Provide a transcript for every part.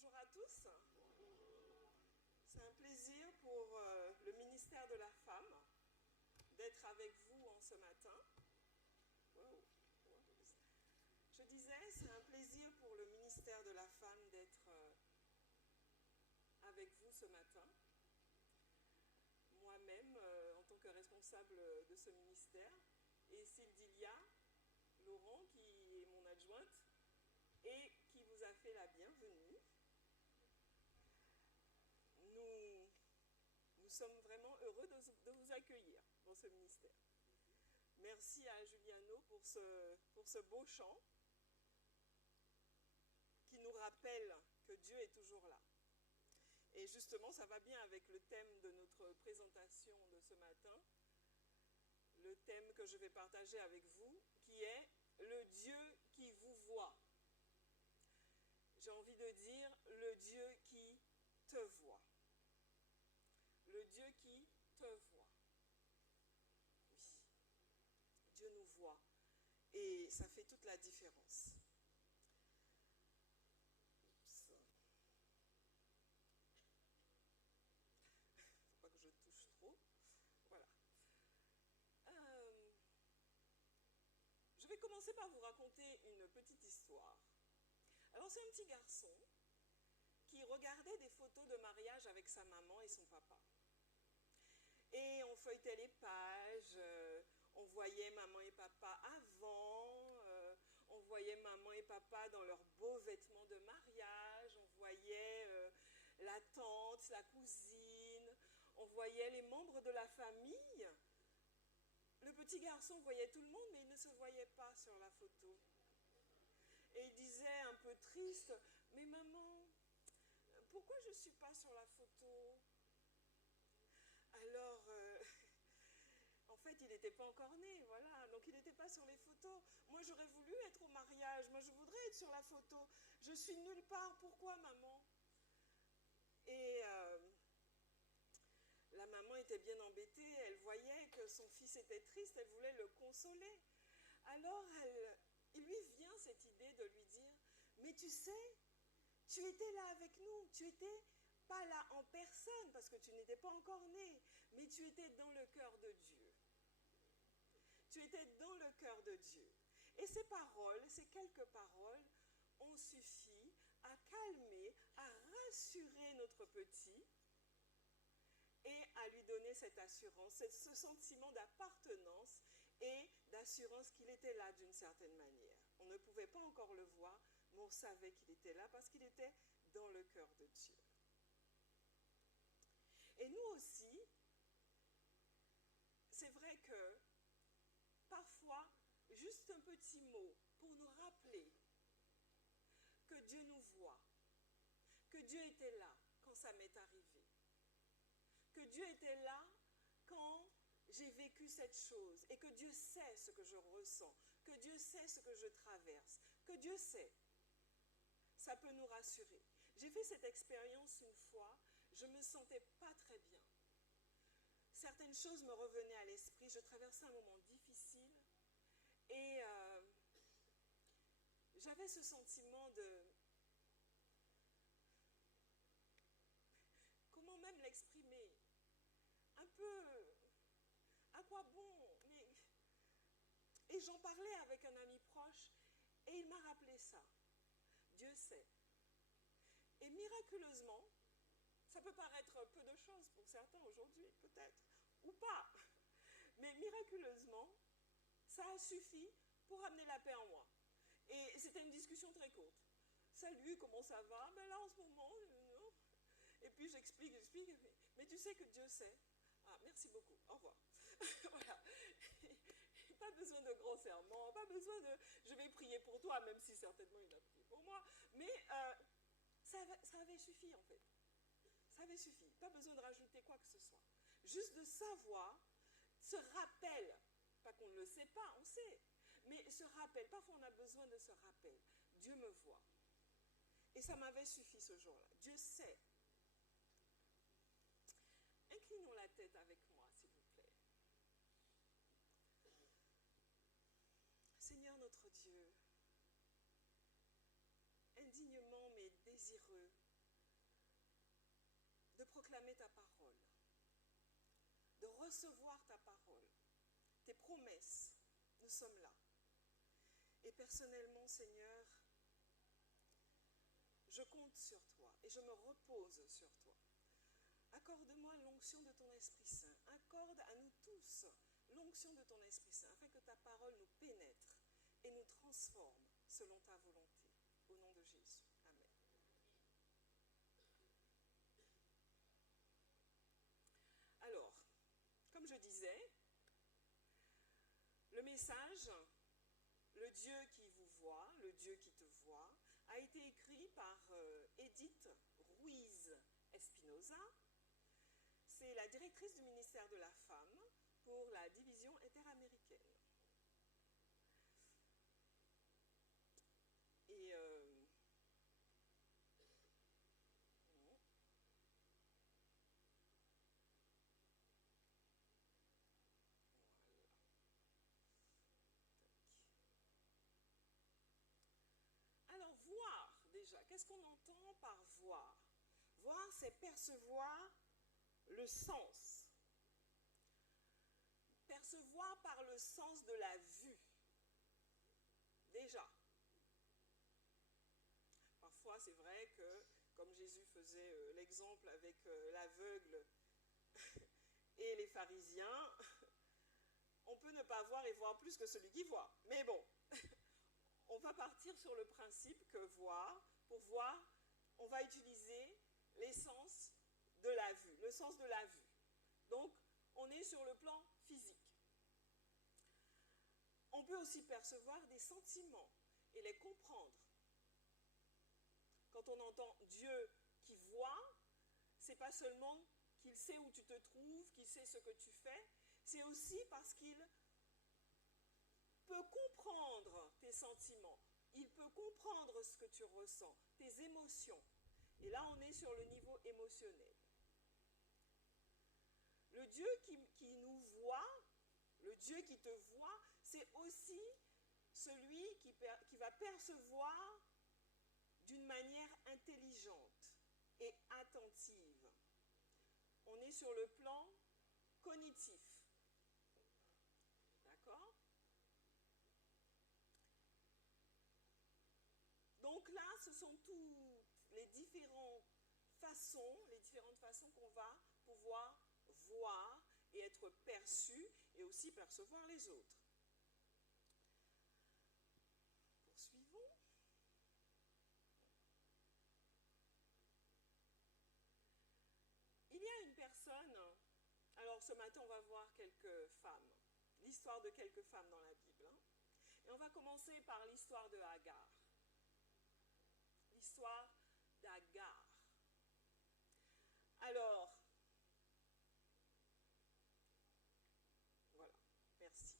Bonjour à tous. C'est un plaisir pour le ministère de la Femme d'être avec vous en ce matin. Wow. Je disais, c'est un plaisir pour le ministère de la Femme d'être avec vous ce matin. Moi-même, en tant que responsable de ce ministère, et Syldilia Laurent, qui est mon adjointe, et qui vous a fait la bienvenue. Nous sommes vraiment heureux de vous accueillir dans ce ministère. Merci à Juliano pour ce beau chant qui nous rappelle que Dieu est toujours là. Et justement, ça va bien avec le thème de notre présentation de ce matin, le thème que je vais partager avec vous, qui est le Dieu qui vous voit. J'ai envie de dire le Dieu qui te voit. Le Dieu qui te voit. Oui, Dieu nous voit. Et ça fait toute la différence. Oups. Faut pas que je touche trop. Voilà. Je vais commencer par vous raconter une petite histoire. Alors c'est un petit garçon qui regardait des photos de mariage avec sa maman et son papa. Et on feuilletait les pages, on voyait maman et papa avant, on voyait maman et papa dans leurs beaux vêtements de mariage, on voyait la tante, la cousine, on voyait les membres de la famille. Le petit garçon voyait tout le monde, mais il ne se voyait pas sur la photo. Et il disait un peu triste, « Mais maman, pourquoi je ne suis pas sur la photo ?» Alors, en fait, il n'était pas encore né, voilà, donc il n'était pas sur les photos. Moi, j'aurais voulu être au mariage, moi, je voudrais être sur la photo. Je suis nulle part, pourquoi, maman? Et la maman était bien embêtée, elle voyait que son fils était triste, elle voulait le consoler. Alors, il lui vient cette idée de lui dire, « Mais tu sais, tu étais là avec nous, tu étais pas là en personne parce que tu n'étais pas encore né, mais tu étais dans le cœur de Dieu. Tu étais dans le cœur de Dieu. » Et ces paroles, ces quelques paroles, ont suffi à calmer, à rassurer notre petit et à lui donner cette assurance, ce sentiment d'appartenance et d'assurance qu'il était là d'une certaine manière. On ne pouvait pas encore le voir, mais on savait qu'il était là parce qu'il était dans le cœur de Dieu. Et nous aussi, c'est vrai que parfois, juste un petit mot pour nous rappeler que Dieu nous voit, que Dieu était là quand ça m'est arrivé, que Dieu était là quand j'ai vécu cette chose et que Dieu sait ce que je ressens, que Dieu sait ce que je traverse, que Dieu sait. Ça peut nous rassurer. J'ai fait cette expérience une fois, je ne me sentais pas très bien. Certaines choses me revenaient à l'esprit, je traversais un moment difficile et j'avais ce sentiment de... Comment même l'exprimer? Un peu... À quoi bon? Mais... Et j'en parlais avec un ami proche et il m'a rappelé ça. Dieu sait. Et miraculeusement, ça peut paraître peu de choses pour certains aujourd'hui, peut-être, ou pas. Mais miraculeusement, ça a suffi pour amener la paix en moi. Et c'était une discussion très courte. Salut, comment ça va? Ben là, en ce moment, non. Et puis j'explique, mais tu sais que Dieu sait. Ah, merci beaucoup, au revoir. Voilà. Pas besoin de grands serments, pas besoin de je vais prier pour toi, même si certainement il a prié pour moi. Mais ça avait suffi en fait. Ça avait suffi. Pas besoin de rajouter quoi que ce soit. Juste de savoir, ce rappel, pas qu'on ne le sait pas, on sait, mais ce rappel, parfois on a besoin de ce rappel. Dieu me voit. Et ça m'avait suffi ce jour-là. Dieu sait. Inclinons la tête avec moi, s'il vous plaît. Seigneur notre Dieu, indignement mais désireux proclamer ta parole, de recevoir ta parole, tes promesses. Nous sommes là. Et personnellement, Seigneur, je compte sur toi et je me repose sur toi. Accorde-moi l'onction de ton Esprit Saint. Accorde à nous tous l'onction de ton Esprit Saint, afin que ta parole nous pénètre et nous transforme selon ta volonté. Au nom de Jésus. Amen. Alors, comme je disais, le message, le Dieu qui vous voit, le Dieu qui te voit, a été écrit par Edith Ruiz Espinosa. C'est la directrice du ministère de la Femme pour la division interaméricaine. Et alors, voir, déjà, qu'est-ce qu'on entend par voir? Voir, c'est percevoir le sens. Percevoir par le sens de la vue. Déjà. Parfois, c'est vrai que, comme Jésus faisait l'exemple avec l'aveugle et les pharisiens, on peut ne pas voir et voir plus que celui qui voit. Mais bon, on va partir sur le principe que voir, pour voir, on va utiliser les sens de la vue, le sens de la vue. Donc, on est sur le plan physique. On peut aussi percevoir des sentiments et les comprendre. Quand on entend Dieu qui voit, c'est pas seulement qu'il sait où tu te trouves, qu'il sait ce que tu fais, c'est aussi parce qu'il peut comprendre tes sentiments, il peut comprendre ce que tu ressens, tes émotions. Et là, on est sur le niveau émotionnel. Le Dieu qui nous voit, le Dieu qui te voit, c'est aussi celui qui va percevoir d'une manière intelligente et attentive. On est sur le plan cognitif. D'accord? Donc là, ce sont toutes les différentes façons qu'on va pouvoir voir et être perçu et aussi percevoir les autres. Poursuivons. Il y a une personne, alors ce matin on va voir quelques femmes, l'histoire de quelques femmes dans la Bible. Hein, et on va commencer par l'histoire de Agar. L'histoire d'Agar. Alors, voilà, merci.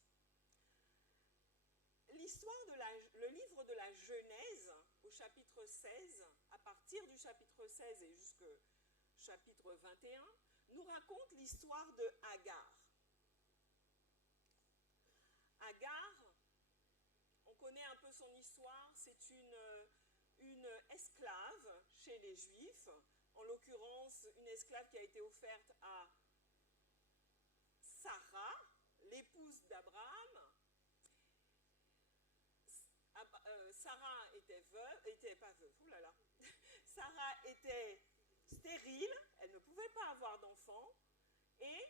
Le livre de la Genèse, au chapitre 16, à partir du chapitre 16 et jusqu'au chapitre 21, nous raconte l'histoire de Agar. Agar, on connaît un peu son histoire, c'est une esclave chez les Juifs, en l'occurrence une esclave qui a été offerte à Sarah, l'épouse d'Abraham. Sarah Sarah était stérile, elle ne pouvait pas avoir d'enfant, et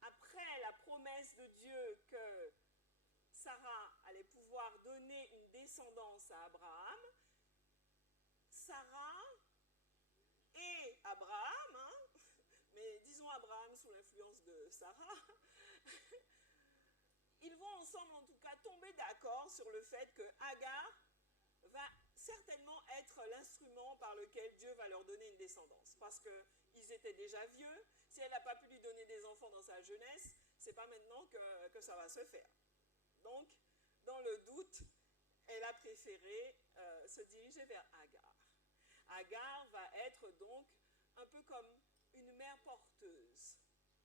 après la promesse de Dieu que Sarah allait pouvoir donner une descendance à Abraham, Sarah et Abraham, hein, mais disons Abraham sous l'influence de Sarah, ils vont ensemble en tout cas tomber d'accord sur le fait que Agar va certainement être l'instrument par lequel Dieu va leur donner une descendance. Parce qu'ils étaient déjà vieux, si elle n'a pas pu lui donner des enfants dans sa jeunesse, c'est pas maintenant que ça va se faire. Donc, dans le doute, elle a préféré se diriger vers Agar. Agar va être donc un peu comme une mère porteuse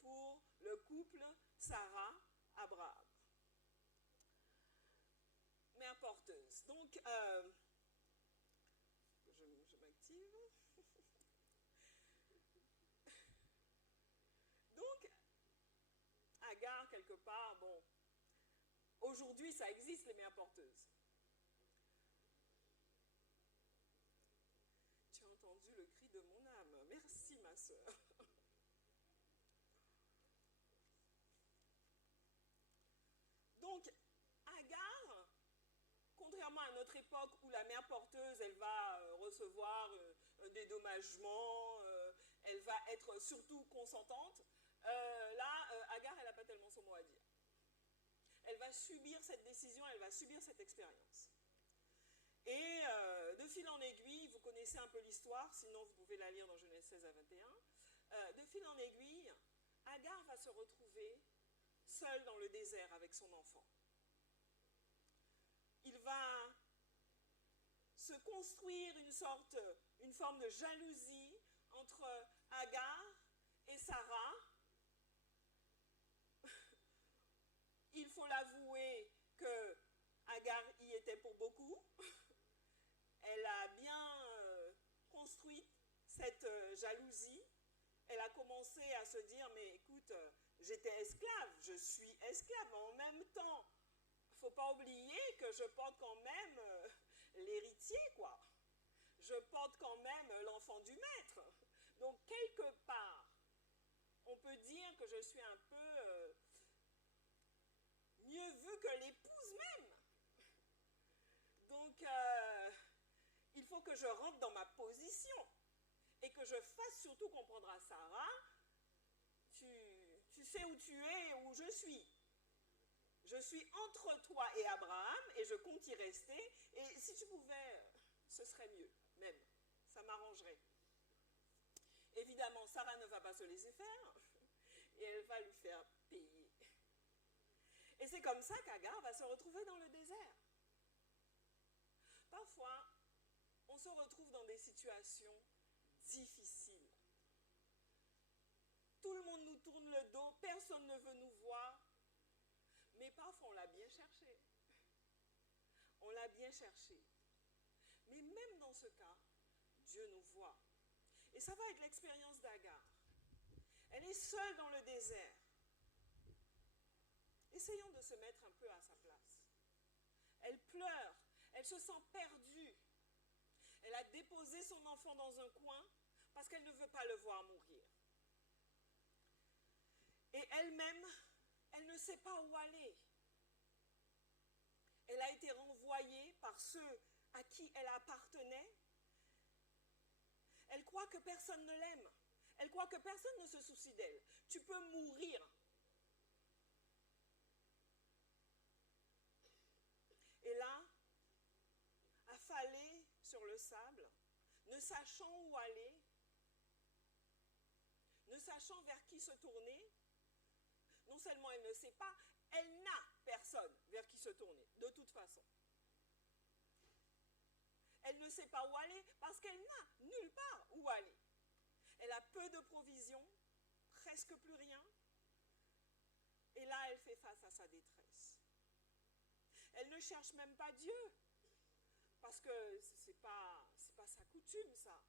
pour le couple Sarah-Abraham. Mère porteuse. Donc, je m'active. Agar, quelque part, bon, aujourd'hui, ça existe, les mères porteuses. Tu as entendu le cri de mon âme. Merci, ma sœur. Donc, Agar, contrairement à notre époque où la mère porteuse, elle va recevoir un dédommagement, elle va être surtout consentante, là, Agar, elle n'a pas tellement son mot à dire. Elle va subir cette décision, elle va subir cette expérience. Et de fil en aiguille, vous connaissez un peu l'histoire, sinon vous pouvez la lire dans Genèse 16 à 21, de fil en aiguille, Agar va se retrouver seule dans le désert avec son enfant. Il va se construire une forme de jalousie entre Agar et Sarah. Il faut l'avouer que Agar y était pour beaucoup. Elle a bien construit cette jalousie. Elle a commencé à se dire, mais écoute, j'étais esclave, je suis esclave, mais en même temps, il ne faut pas oublier que je porte quand même l'héritier, quoi. Je porte quand même l'enfant du maître. Donc, quelque part, on peut dire que je suis un peu mieux vue que l'épouse même. Donc, il faut que je rentre dans ma position et que je fasse surtout comprendre à Sarah, tu sais où tu es et où je suis. Je suis entre toi et Abraham et je compte y rester. Et si tu pouvais, ce serait mieux, même. Ça m'arrangerait. Évidemment, Sarah ne va pas se laisser faire et elle va lui faire payer. Et c'est comme ça qu'Agar va se retrouver dans le désert. Parfois, on se retrouve dans des situations difficiles. Tout le monde nous tourne le dos, personne ne veut nous voir. Mais parfois, on l'a bien cherché. On l'a bien cherché. Mais même dans ce cas, Dieu nous voit. Et ça va être l'expérience d'Agar. Elle est seule dans le désert. Essayons de se mettre un peu à sa place. Elle pleure, elle se sent perdue. Elle a déposé son enfant dans un coin parce qu'elle ne veut pas le voir mourir. Et elle-même, elle ne sait pas où aller. Elle a été renvoyée par ceux à qui elle appartenait. Elle croit que personne ne l'aime. Elle croit que personne ne se soucie d'elle. Tu peux mourir. Et là, affalée sur le sable, ne sachant où aller, ne sachant vers qui se tourner, non seulement elle ne sait pas, elle n'a personne vers qui se tourner, de toute façon. Elle ne sait pas où aller parce qu'elle n'a nulle part où aller. Elle a peu de provisions, presque plus rien. Et là, elle fait face à sa détresse. Elle ne cherche même pas Dieu, parce que ce n'est pas sa coutume, ça.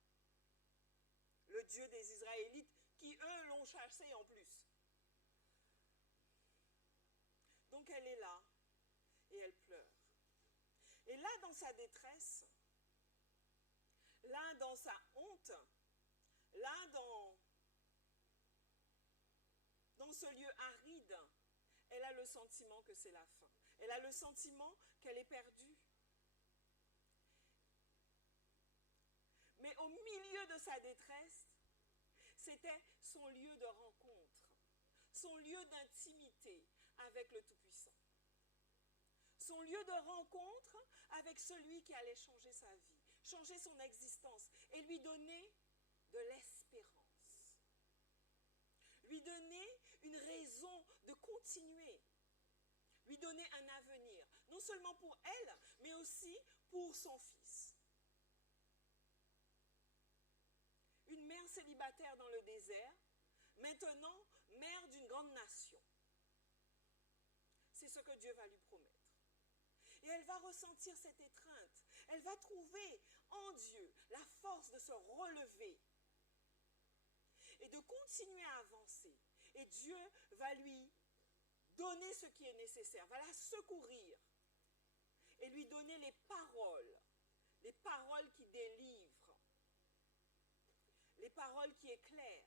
Le Dieu des Israélites, qui eux l'ont chassé en plus. Donc elle est là, et elle pleure. Et là, dans sa détresse, là, dans sa honte, là, dans ce lieu aride, elle a le sentiment que c'est la fin. Elle a le sentiment qu'elle est perdue. Mais au milieu de sa détresse, c'était son lieu de rencontre, son lieu d'intimité avec le Tout-Puissant. Son lieu de rencontre avec celui qui allait changer sa vie, changer son existence et lui donner de l'espérance. Lui donner une raison de continuer. Lui donner un avenir, non seulement pour elle, mais aussi pour son fils. Une mère célibataire dans le désert, maintenant mère d'une grande nation. C'est ce que Dieu va lui promettre. Et elle va ressentir cette étreinte. Elle va trouver en Dieu la force de se relever et de continuer à avancer. Et Dieu va lui donner ce qui est nécessaire, va la secourir et lui donner les paroles qui délivrent, les paroles qui éclairent,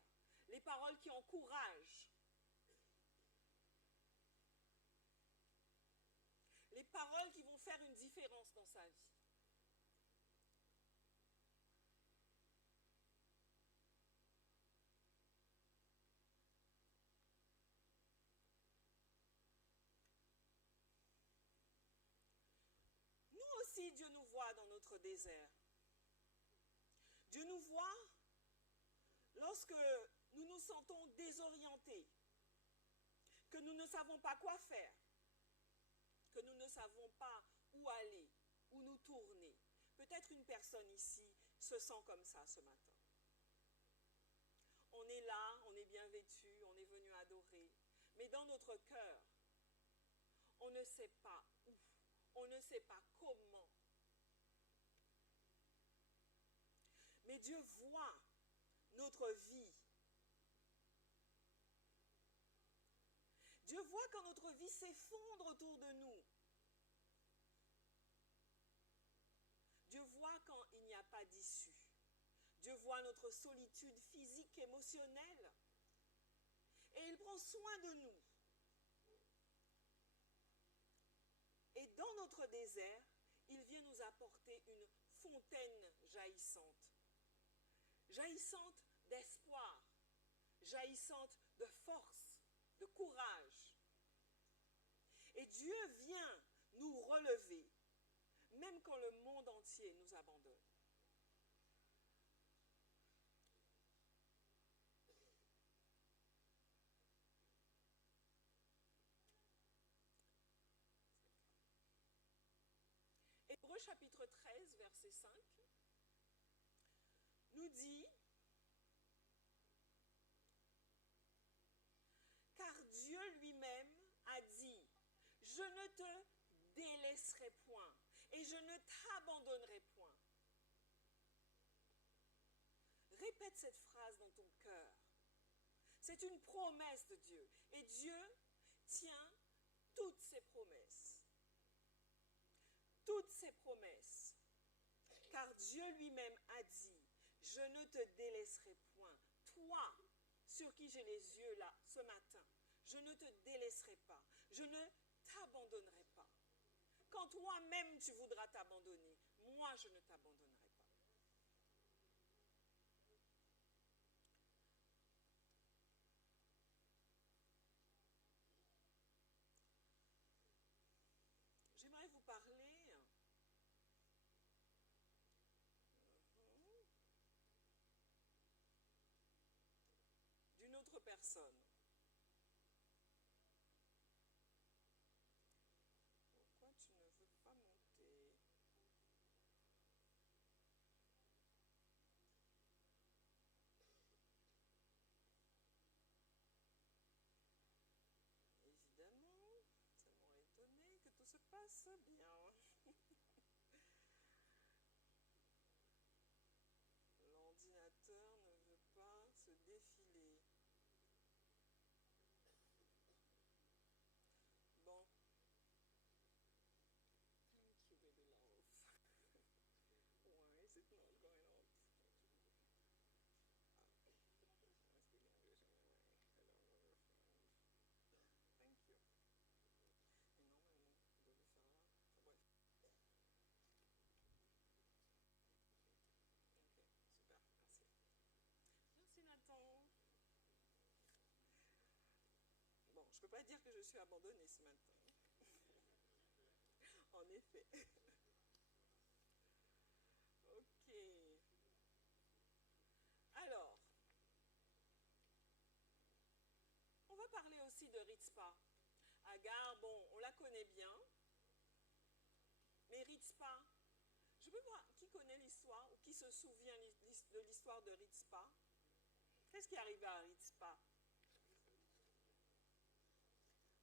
les paroles qui encouragent, les paroles qui vont faire une différence dans sa vie. Nous aussi, Dieu nous voit dans notre désert. Dieu nous voit lorsque nous nous sentons désorientés, que nous ne savons pas quoi faire, que nous ne savons pas où aller, où nous tourner. Peut-être une personne ici se sent comme ça ce matin. On est là, on est bien vêtu, on est venu adorer, mais dans notre cœur, on ne sait pas où, on ne sait pas comment. Mais Dieu voit notre vie. Dieu voit quand notre vie s'effondre autour de nous. Dieu voit quand il n'y a pas d'issue. Dieu voit notre solitude physique, émotionnelle. Et il prend soin de nous. Et dans notre désert, il vient nous apporter une fontaine jaillissante. Jaillissante d'espoir, jaillissante de force, de courage. Et Dieu vient nous relever, même quand le monde entier nous abandonne. Hébreux chapitre 13, verset 5, nous dit « Car Dieu lui-même a dit, je ne te délaisserai point et je ne t'abandonnerai point. » Répète cette phrase dans ton cœur. C'est une promesse de Dieu. Et Dieu tient toutes ses promesses. Toutes ses promesses. Car Dieu lui-même a dit, je ne te délaisserai point. Toi, sur qui j'ai les yeux là ce matin, je ne te délaisserai pas. Je ne t'abandonnerai pas. Quand toi-même tu voudras t'abandonner, moi je ne t'abandonnerai pas. J'aimerais vous parler d'une autre personne. Pourquoi tu ne veux pas monter? Évidemment, ça m'aurait étonné que tout se passe bien. L'ordinateur ne veut pas se défiler. Bon. Thank you, baby love. Why is it not going up? I speak English anyway. Hello, my friend. Thank you. Et normalement, on devait faire là. Enfin, bref. Ok, super, merci. Merci Nathan. Bon, je ne peux pas dire que je suis abandonnée ce matin. En effet. Ok. Alors, on va parler aussi de Ritzpa. Agar, bon, on la connaît bien. Mais Ritzpa, je peux voir qui connaît l'histoire ou qui se souvient de l'histoire de Ritzpa. Qu'est-ce qui est arrivé à Ritzpa?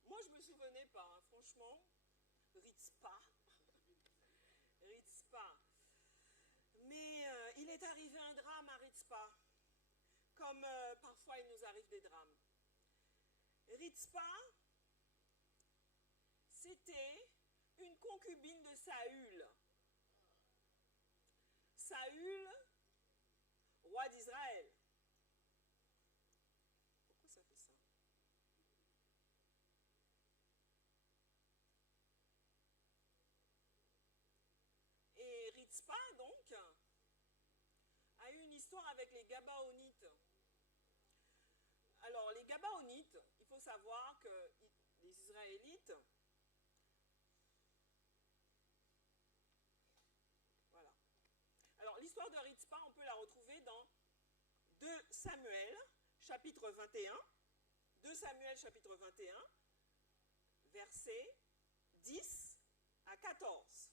Moi, je ne me souvenais pas, hein, franchement. Ritzpa. Ritzpa. Mais il est arrivé un drame à Ritzpa, comme parfois il nous arrive des drames. Ritzpa c'était une concubine de Saül. Saül, roi d'Israël. Pourquoi ça fait ça? Et Ritzpa, donc, a eu une histoire avec les Gabaonites. Alors, les Gabaonites, il faut savoir que les Israélites, voilà. Alors, l'histoire de Ritzpa, on peut la retrouver dans 2 Samuel, chapitre 21. 2 Samuel, chapitre 21, versets 10 à 14.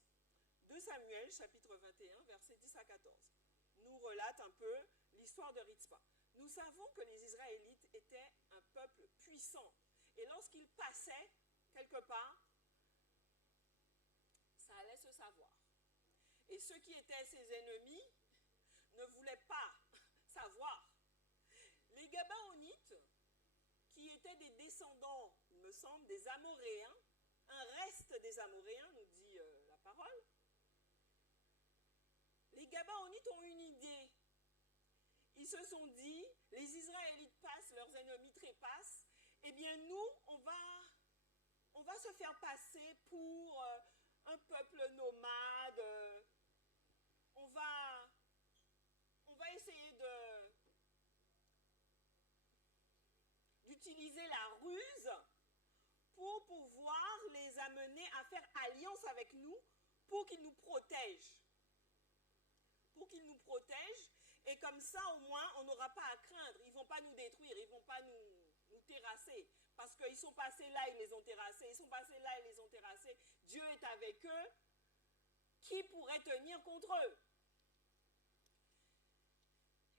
2 Samuel, chapitre 21, versets 10 à 14, nous relate un peu l'histoire de Ritzpa. Nous savons que les Israélites étaient un peuple puissant. Et lorsqu'ils passaient quelque part, ça allait se savoir. Et ceux qui étaient ses ennemis ne voulaient pas savoir. Les Gabaonites, qui étaient des descendants, il me semble, des Amoréens, un reste des Amoréens, nous dit la parole, les Gabaonites ont une idée. Ils se sont dit, les Israélites passent, leurs ennemis trépassent, eh bien nous, on va se faire passer pour un peuple nomade, on va essayer d'utiliser la ruse pour pouvoir les amener à faire alliance avec nous pour qu'ils nous protègent. Pour qu'ils nous protègent, et comme ça, au moins, on n'aura pas à craindre. Ils ne vont pas nous détruire, ils ne vont pas nous terrasser. Parce qu'ils sont passés là, ils les ont terrassés. Ils sont passés là, ils les ont terrassés. Dieu est avec eux. Qui pourrait tenir contre eux?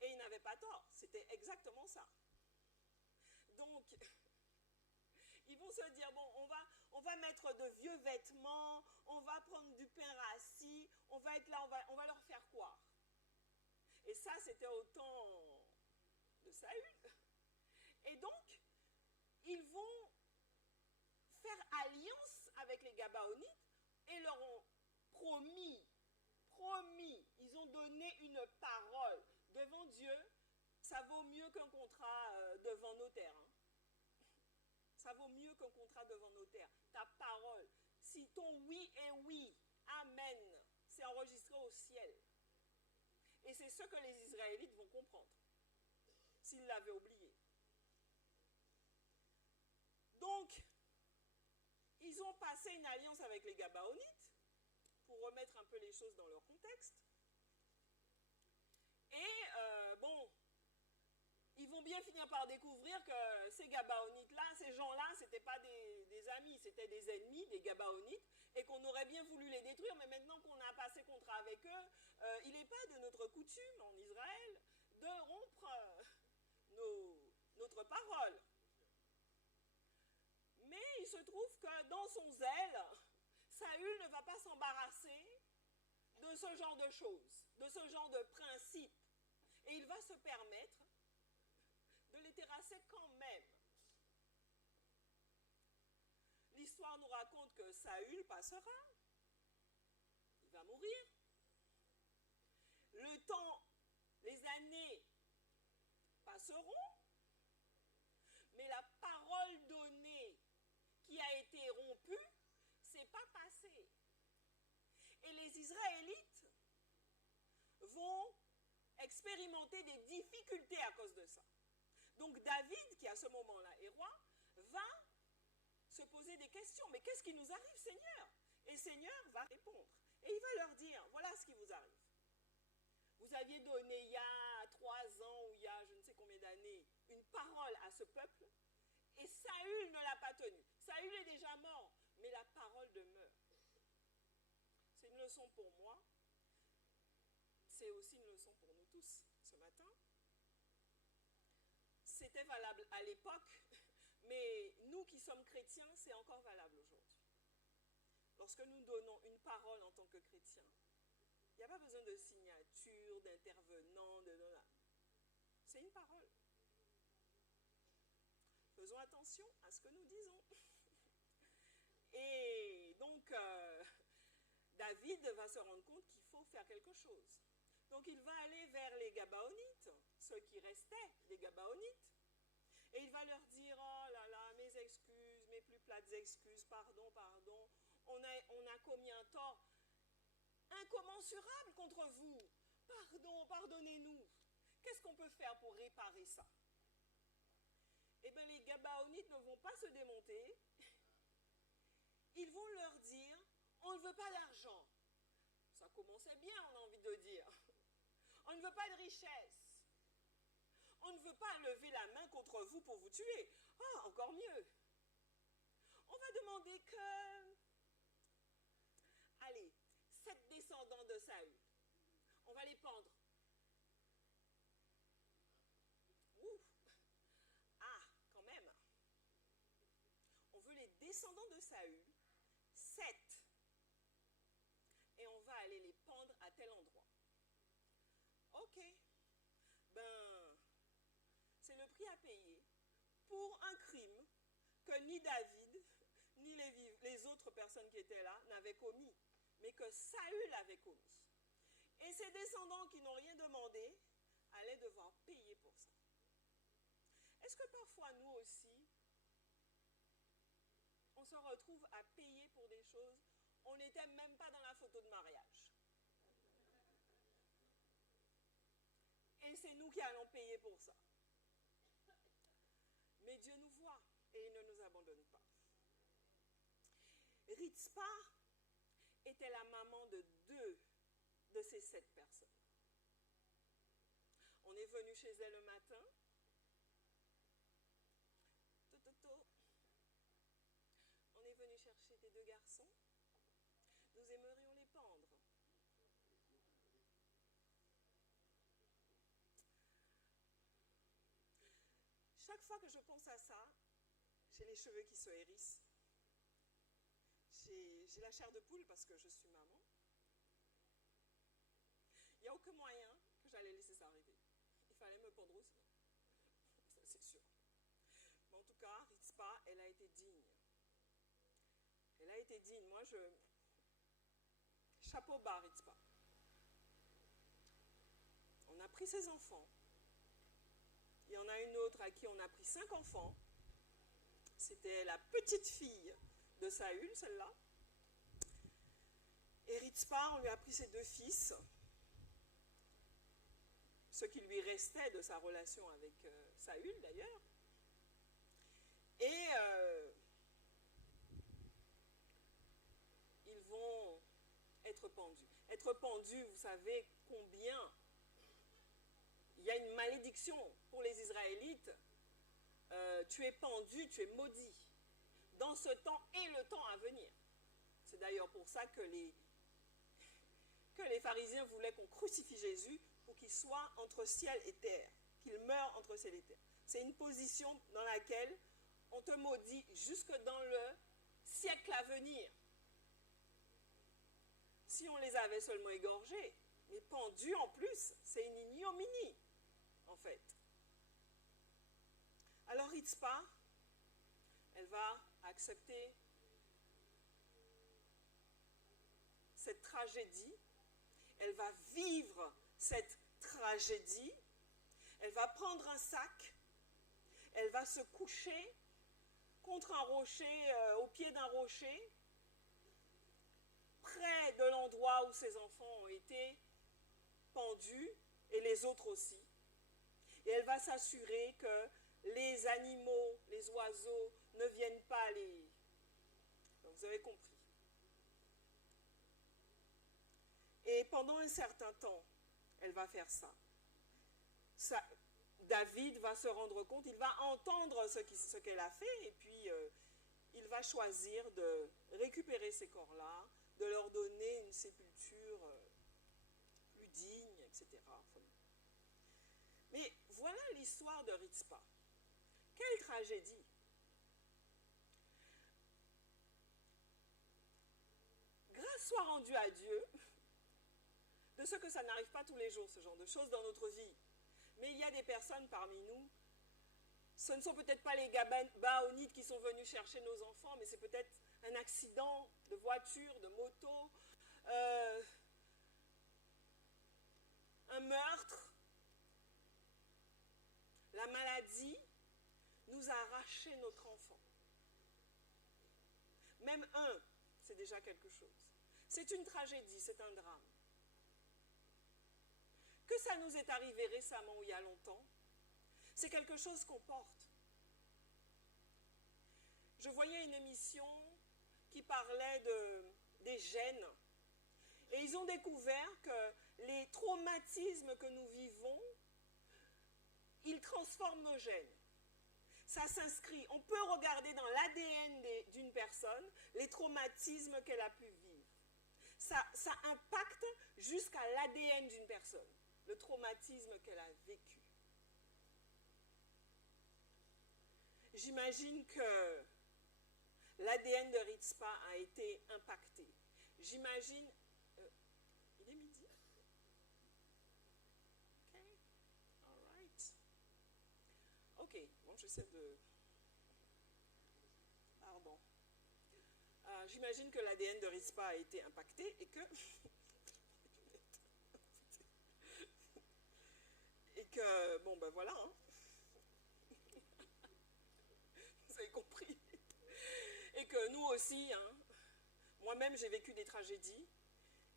Et ils n'avaient pas tort. C'était exactement ça. Donc, ils vont se dire, bon, on va mettre de vieux vêtements, on va prendre du pain rassis, on va être là, on va leur faire croire. Et ça, c'était au temps de Saül. Et donc, ils vont faire alliance avec les Gabaonites et leur ont promis, ils ont donné une parole devant Dieu. Ça vaut mieux qu'un contrat devant notaire. Hein. Ça vaut mieux qu'un contrat devant notaire. Ta parole, si ton oui est oui, amen, c'est enregistré au ciel. Et c'est ce que les Israélites vont comprendre, s'ils l'avaient oublié. Donc, ils ont passé une alliance avec les Gabaonites, pour remettre un peu les choses dans leur contexte. Et, bon, ils vont bien finir par découvrir que ces Gabaonites-là, ces gens-là, ce n'étaient pas des amis, c'était des ennemis, des Gabaonites, et qu'on aurait bien voulu les détruire, mais maintenant qu'on a passé contrat avec eux, il n'est pas de notre coutume en Israël de rompre notre parole. Mais il se trouve que dans son zèle, Saül ne va pas s'embarrasser de ce genre de choses, de ce genre de principes. Et il va se permettre de les terrasser quand même. L'histoire nous raconte que Saül passera, il va mourir. Le temps, les années passeront, mais la parole donnée qui a été rompue, c'est pas passé. Et les Israélites vont expérimenter des difficultés à cause de ça. Donc David, qui à ce moment-là est roi, va se poser des questions. Mais qu'est-ce qui nous arrive, Seigneur? Et Seigneur va répondre. Et il va leur dire, voilà ce qui vous arrive. Vous aviez donné il y a 3 ans ou il y a je ne sais combien d'années une parole à ce peuple et Saül ne l'a pas tenue. Saül est déjà mort, mais la parole demeure. C'est une leçon pour moi. C'est aussi une leçon pour nous tous ce matin. C'était valable à l'époque, mais nous qui sommes chrétiens, c'est encore valable aujourd'hui. Lorsque nous donnons une parole en tant que chrétiens, il n'y a pas besoin de signature, d'intervenant, c'est une parole. Faisons attention à ce que nous disons. Et donc, David va se rendre compte qu'il faut faire quelque chose. Donc, il va aller vers les Gabaonites, ceux qui restaient, les Gabaonites, et il va leur dire, oh là là, mes excuses, mes plus plates excuses, pardon, pardon, on a commis un tort incommensurable contre vous. Pardon, pardonnez-nous. Qu'est-ce qu'on peut faire pour réparer ça? Eh bien, les Gabaonites ne vont pas se démonter. Ils vont leur dire, on ne veut pas d'argent. Ça commençait bien, on a envie de dire. On ne veut pas de richesse. On ne veut pas lever la main contre vous pour vous tuer. Oh, encore mieux. On va demander que, allez, 7 descendants de Saül. On va les pendre. Ouh. Ah, quand même. On veut les descendants de Saül, 7. Et on va aller les pendre à tel endroit. Ok. Ben, c'est le prix à payer pour un crime que ni David, ni les autres personnes qui étaient là n'avaient commis, mais que Saül avait commis. Et ses descendants qui n'ont rien demandé allaient devoir payer pour ça. Est-ce que parfois nous aussi, on se retrouve à payer pour des choses, on n'était même pas dans la photo de mariage. Et c'est nous qui allons payer pour ça. Mais Dieu nous voit et il ne nous abandonne pas. Ritzpa était la maman de 2 de ces 7 personnes. On est venu chez elle le matin. On est venu chercher tes 2 garçons. Nous aimerions les pendre. Chaque fois que je pense à ça, j'ai les cheveux qui se hérissent. J'ai la chair de poule parce que je suis maman. Il n'y a aucun moyen que j'allais laisser ça arriver. Il fallait me pendre aussi. Ça, c'est sûr. Mais en tout cas, Ritzpa, elle a été digne. Elle a été digne. Moi, chapeau bas, Ritzpa. On a pris ses enfants. Il y en a une autre à qui on a pris 5 enfants. C'était la petite fille de Saül, celle-là. Et Ritzpa, on lui a pris ses 2 fils, ce qui lui restait de sa relation avec Saül, d'ailleurs. Et ils vont être pendus. Être pendus, vous savez combien il y a une malédiction pour les Israélites. Tu es pendu, tu es maudit dans ce temps et le temps à venir. C'est d'ailleurs pour ça que les pharisiens voulaient qu'on crucifie Jésus pour qu'il soit entre ciel et terre, qu'il meure entre ciel et terre. C'est une position dans laquelle on te maudit jusque dans le siècle à venir. Si on les avait seulement égorgés, mais pendus en plus, c'est une ignominie, en fait. Alors Ritzpa, elle va accepter cette tragédie, elle va vivre cette tragédie, elle va prendre un sac, elle va se coucher contre un rocher, au pied d'un rocher, près de l'endroit où ses enfants ont été pendus, et les autres aussi. Et elle va s'assurer que les animaux, les oiseaux, ne viennent pas les... Donc, vous avez compris. Et pendant un certain temps, elle va faire ça. David va se rendre compte, il va entendre ce qu'elle a fait, et puis il va choisir de récupérer ces corps-là, de leur donner une sépulture plus digne, etc. Mais voilà l'histoire de Ritzpa. Quelle tragédie! Grâce soit rendue à Dieu de ce que ça n'arrive pas tous les jours, ce genre de choses dans notre vie. Mais il y a des personnes parmi nous, ce ne sont peut-être pas les Gabaonites qui sont venus chercher nos enfants, mais c'est peut-être un accident de voiture, de moto, un meurtre, la maladie nous a arraché notre enfant. Même un, c'est déjà quelque chose. C'est une tragédie, c'est un drame. Que ça nous est arrivé récemment ou il y a longtemps, c'est quelque chose qu'on porte. Je voyais une émission qui parlait des gènes. Et ils ont découvert que les traumatismes que nous vivons, ils transforment nos gènes. Ça s'inscrit. On peut regarder dans l'ADN d'une personne les traumatismes qu'elle a pu vivre. Ça impacte jusqu'à l'ADN d'une personne, le traumatisme qu'elle a vécu. J'imagine que l'ADN de Ritzpa a été impacté. J'imagine... il est midi? Ok. All right. Ok. Bon, j'essaie de... Pardon. J'imagine que l'ADN de Ritzpa a été impacté et que... et que... Bon, ben voilà, hein. Vous avez compris. Et que nous aussi, hein, moi-même j'ai vécu des tragédies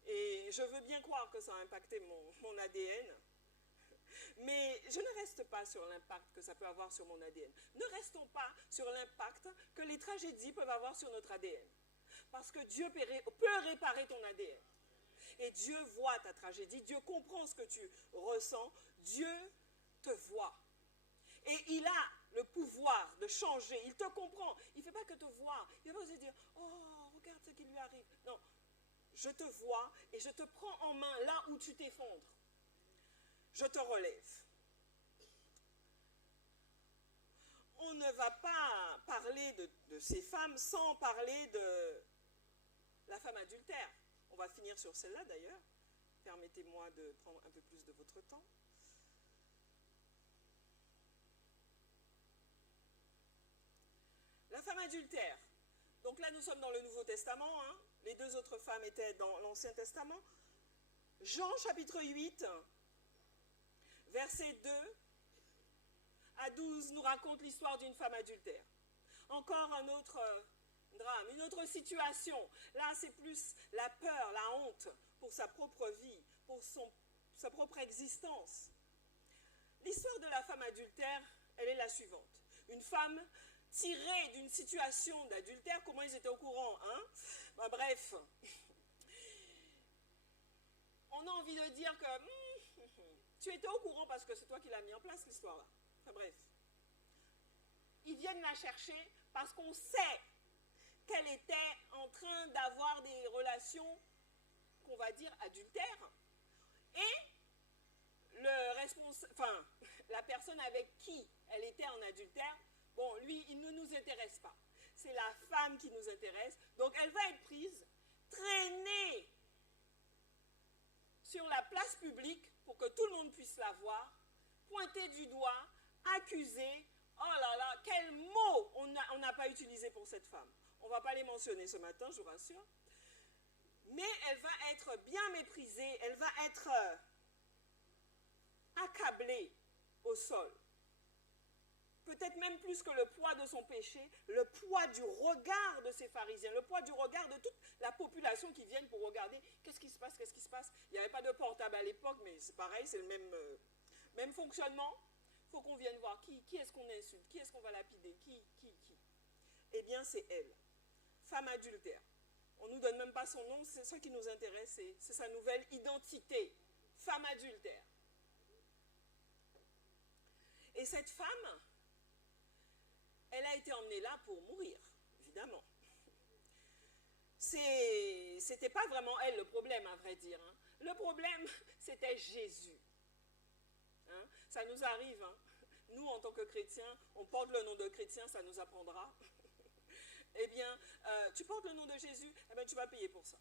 et je veux bien croire que ça a impacté mon ADN, mais je ne reste pas sur l'impact que ça peut avoir sur mon ADN. Ne restons pas sur l'impact que les tragédies peuvent avoir sur notre ADN, parce que Dieu peut réparer ton ADN. Et Dieu voit ta tragédie, Dieu comprend ce que tu ressens, Dieu te voit. Et il a le pouvoir de changer, il te comprend. Il ne fait pas que te voir, il ne va pas se dire « Oh, regarde ce qui lui arrive ». Non, je te vois et je te prends en main là où tu t'effondres. Je te relève. On ne va pas parler de ces femmes sans parler de la femme adultère. On va finir sur celle-là d'ailleurs. Permettez-moi de prendre un peu plus de votre temps. La femme adultère. Donc là, nous sommes dans le Nouveau Testament. Hein. Les deux autres femmes étaient dans l'Ancien Testament. Jean chapitre 8, versets 2 à 12, nous raconte l'histoire d'une femme adultère. Encore un autre drame, une autre situation. Là, c'est plus la peur, la honte pour sa propre vie, pour sa propre existence. L'histoire de la femme adultère, elle est la suivante. Une femme tirée d'une situation d'adultère, comment ils étaient au courant, hein? Ben, bref, on a envie de dire que tu étais au courant parce que c'est toi qui l'as mis en place, l'histoire-là. Enfin, bref. Ils viennent la chercher parce qu'on sait qu'elle était en train d'avoir des relations, qu'on va dire, adultères. Et la personne avec qui elle était en adultère, bon, lui, il ne nous intéresse pas. C'est la femme qui nous intéresse. Donc, elle va être prise, traînée sur la place publique pour que tout le monde puisse la voir, pointée du doigt, accusée. Oh là là, quel mot on n'a pas utilisé pour cette femme. On ne va pas les mentionner ce matin, je vous rassure. Mais elle va être bien méprisée, elle va être accablée au sol. Peut-être même plus que le poids de son péché, le poids du regard de ces pharisiens, le poids du regard de toute la population qui viennent pour regarder qu'est-ce qui se passe, qu'est-ce qui se passe. Il n'y avait pas de portable à l'époque, mais c'est pareil, c'est le même fonctionnement. Il faut qu'on vienne voir qui est-ce qu'on insulte, qui est-ce qu'on va lapider, qui. Eh bien, c'est elle, femme adultère. On ne nous donne même pas son nom, c'est ce qui nous intéresse, c'est sa nouvelle identité, femme adultère. Et cette femme, elle a été emmenée là pour mourir, évidemment. C'était pas vraiment elle le problème, à vrai dire. Hein. Le problème, c'était Jésus. Hein? Ça nous arrive. Hein? Nous, en tant que chrétiens, on porte le nom de chrétien, ça nous apprendra. Eh bien, tu portes le nom de Jésus, eh bien, tu vas payer pour ça.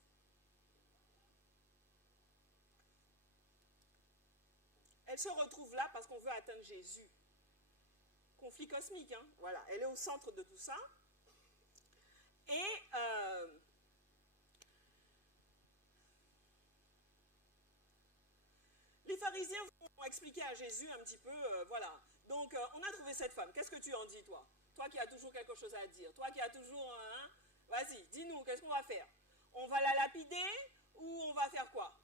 Elle se retrouve là parce qu'on veut atteindre Jésus. Conflit cosmique, hein? Voilà, elle est au centre de tout ça. Et les pharisiens vont expliquer à Jésus un petit peu, voilà. Donc, on a trouvé cette femme. Qu'est-ce que tu en dis, toi? Toi qui as toujours quelque chose à dire. Toi qui as toujours... Hein, vas-y, dis-nous, qu'est-ce qu'on va faire? On va la lapider ou on va faire quoi?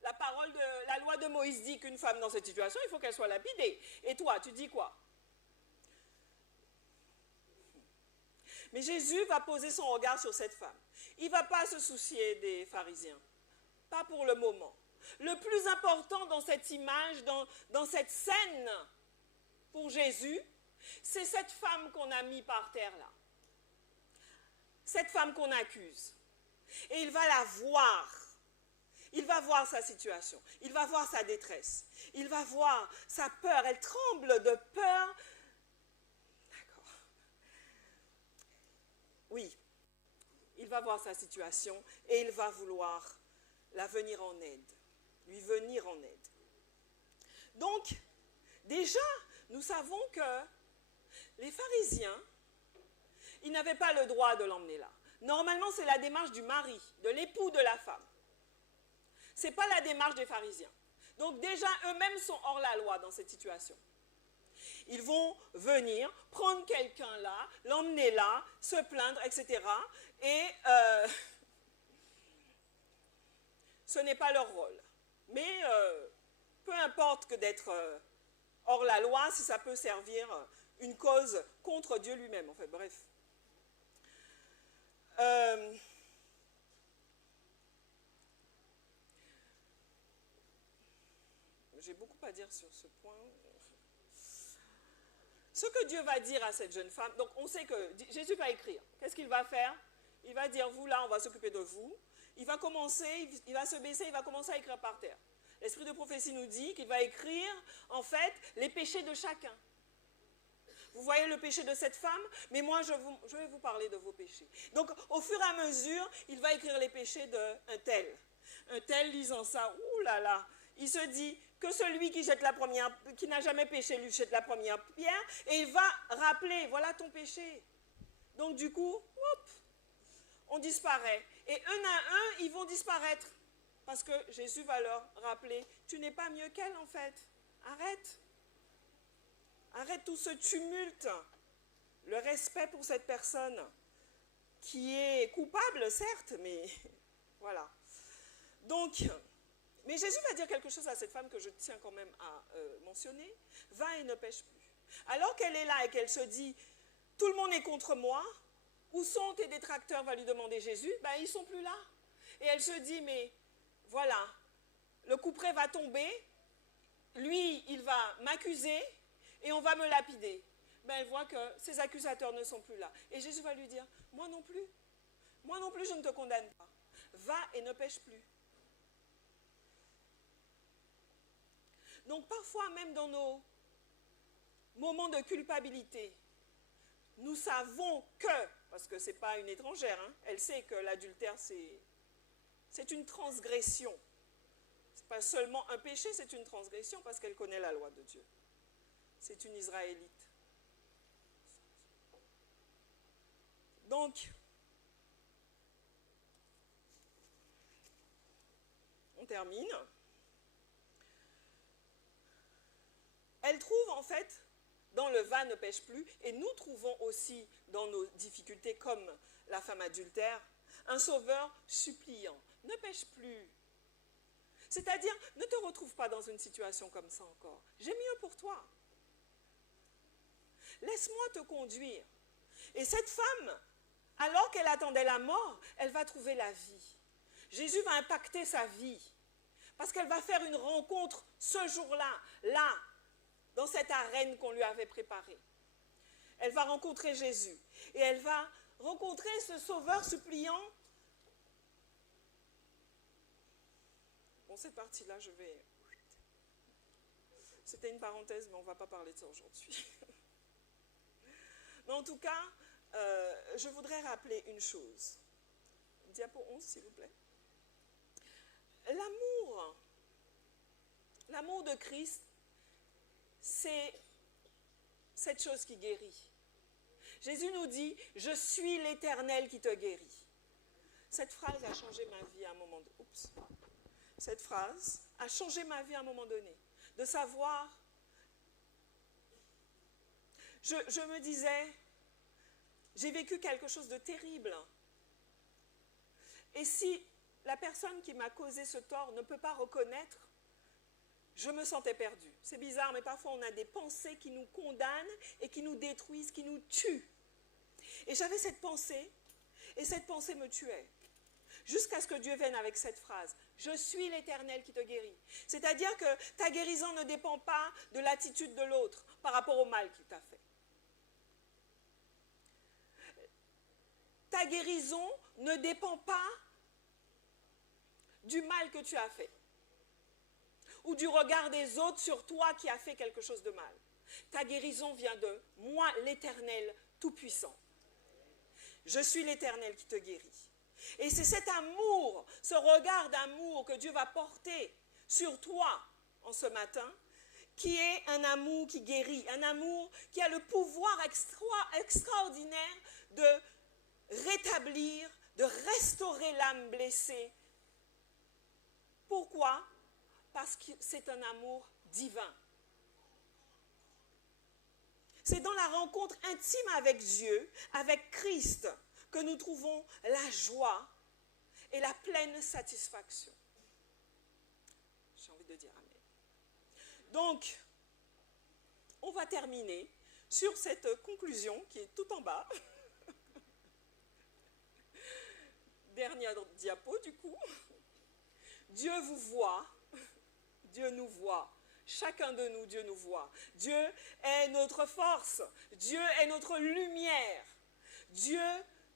La loi de Moïse dit qu'une femme dans cette situation, il faut qu'elle soit lapidée. Et toi, tu dis quoi? Mais Jésus va poser son regard sur cette femme. Il ne va pas se soucier des pharisiens. Pas pour le moment. Le plus important dans cette image, dans cette scène pour Jésus, c'est cette femme qu'on a mis par terre là. Cette femme qu'on accuse. Et il va la voir. Il va voir sa situation. Il va voir sa détresse. Il va voir sa peur. Elle tremble de peur. D'accord. Oui. Il va voir sa situation et il va vouloir la venir en aide. Lui venir en aide. Donc, déjà, nous savons que les pharisiens, ils n'avaient pas le droit de l'emmener là. Normalement, c'est la démarche du mari, de l'époux de la femme. Ce n'est pas la démarche des pharisiens. Donc déjà, eux-mêmes sont hors la loi dans cette situation. Ils vont venir, prendre quelqu'un là, l'emmener là, se plaindre, etc. Et ce n'est pas leur rôle. Mais peu importe que d'être hors la loi, si ça peut servir une cause contre Dieu lui-même. En fait, bref. J'ai beaucoup à dire sur ce point. Ce que Dieu va dire à cette jeune femme, donc on sait que Jésus va écrire. Qu'est-ce qu'il va faire? Il va dire, vous là, on va s'occuper de vous. Il va commencer, il va se baisser, il va commencer à écrire par terre. L'esprit de prophétie nous dit qu'il va écrire, en fait, les péchés de chacun. Vous voyez le péché de cette femme, mais moi, je vais vous parler de vos péchés. Donc, au fur et à mesure, il va écrire les péchés d'un tel. Un tel, lisant ça, ouh là là, il se dit que celui qui n'a jamais péché, lui jette la première pierre, et il va rappeler, voilà ton péché. Donc, du coup, hop, on disparaît. Et un à un, ils vont disparaître. Parce que Jésus va leur rappeler, tu n'es pas mieux qu'elle en fait. Arrête. Arrête tout ce tumulte. Le respect pour cette personne qui est coupable, certes, mais voilà. Donc, mais Jésus va dire quelque chose à cette femme que je tiens quand même à mentionner. Va et ne pêche plus. Alors qu'elle est là et qu'elle se dit, tout le monde est contre moi, où sont tes détracteurs, va lui demander Jésus, ben ils ne sont plus là. Et elle se dit, mais voilà, le couperet va tomber, lui, il va m'accuser et on va me lapider. Ben, elle voit que ses accusateurs ne sont plus là. Et Jésus va lui dire, moi non plus, je ne te condamne pas. Va et ne pêche plus. Donc parfois, même dans nos moments de culpabilité, nous savons que, parce que ce n'est pas une étrangère, hein, elle sait que l'adultère, c'est une transgression. Ce n'est pas seulement un péché, c'est une transgression parce qu'elle connaît la loi de Dieu. C'est une Israélite. Donc, on termine. Elle trouve en fait, dans le va ne pêche plus, et nous trouvons aussi dans nos difficultés comme la femme adultère, un sauveur suppliant. Ne pêche plus. C'est-à-dire, ne te retrouve pas dans une situation comme ça encore. J'ai mieux pour toi. Laisse-moi te conduire. Et cette femme, alors qu'elle attendait la mort, elle va trouver la vie. Jésus va impacter sa vie. Parce qu'elle va faire une rencontre ce jour-là, là, dans cette arène qu'on lui avait préparée. Elle va rencontrer Jésus. Et elle va rencontrer ce sauveur suppliant. Bon, cette partie-là, je vais... C'était une parenthèse, mais on ne va pas parler de ça aujourd'hui. Mais en tout cas, je voudrais rappeler une chose. Diapo 11, s'il vous plaît. L'amour de Christ, c'est cette chose qui guérit. Jésus nous dit, je suis l'Éternel qui te guérit. Cette phrase a changé ma vie à un moment donné. Oups. Cette phrase a changé ma vie à un moment donné. De savoir, je me disais, j'ai vécu quelque chose de terrible. Et si la personne qui m'a causé ce tort ne peut pas reconnaître, je me sentais perdue. C'est bizarre, mais parfois on a des pensées qui nous condamnent et qui nous détruisent, qui nous tuent. Et j'avais cette pensée, et cette pensée me tuait. Jusqu'à ce que Dieu vienne avec cette phrase, « Je suis l'Éternel qui te guérit ». C'est-à-dire que ta guérison ne dépend pas de l'attitude de l'autre par rapport au mal qu'il t'a fait. Ta guérison ne dépend pas du mal que tu as fait ou du regard des autres sur toi qui a fait quelque chose de mal. Ta guérison vient de moi, l'Éternel Tout-Puissant. Je suis l'Éternel qui te guérit. Et c'est cet amour, ce regard d'amour que Dieu va porter sur toi en ce matin, qui est un amour qui guérit, un amour qui a le pouvoir extraordinaire de rétablir, de restaurer l'âme blessée. Pourquoi? Parce que c'est un amour divin. C'est dans la rencontre intime avec Dieu, avec Christ, que nous trouvons la joie et la pleine satisfaction. J'ai envie de dire amen. Donc, on va terminer sur cette conclusion qui est tout en bas. Dernière diapo du coup. Dieu vous voit, Dieu nous voit. Chacun de nous, Dieu nous voit. Dieu est notre force. Dieu est notre lumière. Dieu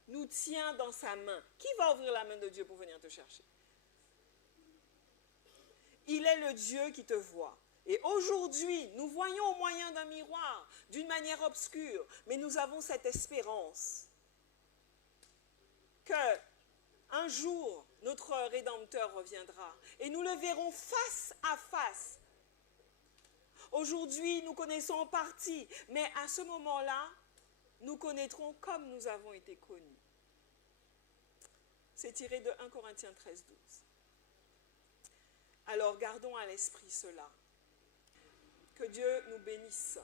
nous tient dans sa main. Qui va ouvrir la main de Dieu pour venir te chercher? Il est le Dieu qui te voit. Et aujourd'hui, nous voyons au moyen d'un miroir, d'une manière obscure, mais nous avons cette espérance que un jour, notre Rédempteur reviendra et nous le verrons face à face. Aujourd'hui, nous connaissons en partie, mais à ce moment-là, nous connaîtrons comme nous avons été connus. C'est tiré de 1 Corinthiens 13, 12. Alors, gardons à l'esprit cela. Que Dieu nous bénisse.